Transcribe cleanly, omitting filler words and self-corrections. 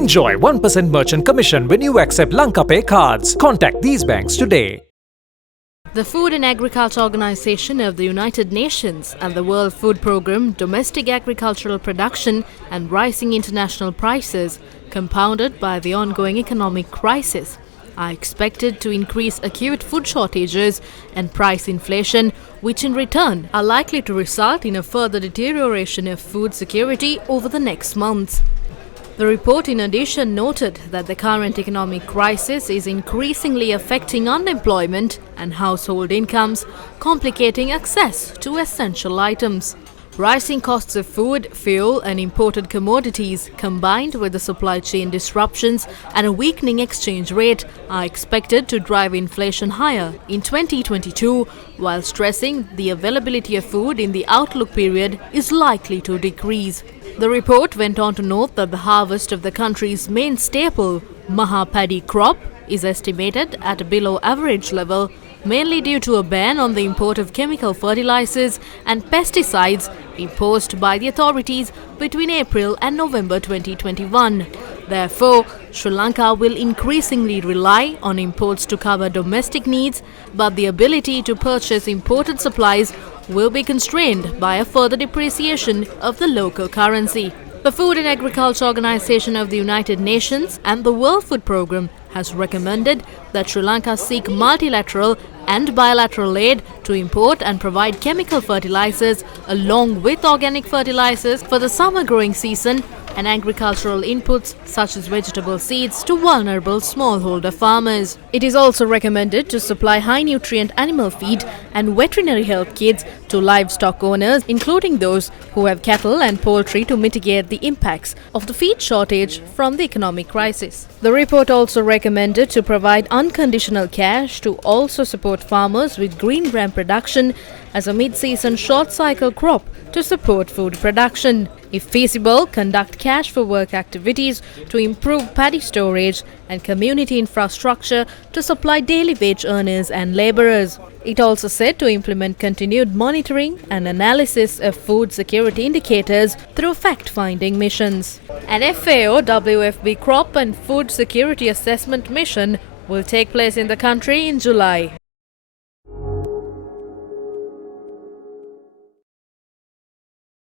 Enjoy 1% merchant commission when you accept Lanka Pay cards. Contact these banks today. The Food and Agriculture Organization of the United Nations and the World Food Programme, domestic agricultural production and rising international prices, compounded by the ongoing economic crisis, are expected to increase acute food shortages and price inflation, which in return are likely to result in a further deterioration of food security over the next months. The report in addition noted that the current economic crisis is increasingly affecting unemployment and household incomes, complicating access to essential items. Rising costs of food, fuel and imported commodities, combined with the supply chain disruptions and a weakening exchange rate, are expected to drive inflation higher in 2022, while stressing the availability of food in the outlook period is likely to decrease. The report went on to note that the harvest of the country's main staple, Maha paddy crop, is estimated at a below average level, mainly due to a ban on the import of chemical fertilizers and pesticides imposed by the authorities between April and November 2021. Therefore, Sri Lanka will increasingly rely on imports to cover domestic needs, but the ability to purchase imported supplies will be constrained by a further depreciation of the local currency. The Food and Agriculture Organization of the United Nations and the World Food Programme has recommended that Sri Lanka seek multilateral and bilateral aid to import and provide chemical fertilizers along with organic fertilizers for the summer growing season and agricultural inputs such as vegetable seeds to vulnerable smallholder farmers. It is also recommended to supply high-nutrient animal feed and veterinary health kits to livestock owners, including those who have cattle and poultry, to mitigate the impacts of the feed shortage from the economic crisis. The report also recommended to provide unconditional cash to also support farmers with green gram production as a mid-season short-cycle crop to support food production. If feasible, conduct cash for work activities to improve paddy storage and community infrastructure to supply daily wage earners and laborers. It also said to implement continued monitoring and analysis of food security indicators through fact-finding missions. An FAO-WFP crop and food security assessment mission will take place in the country in July.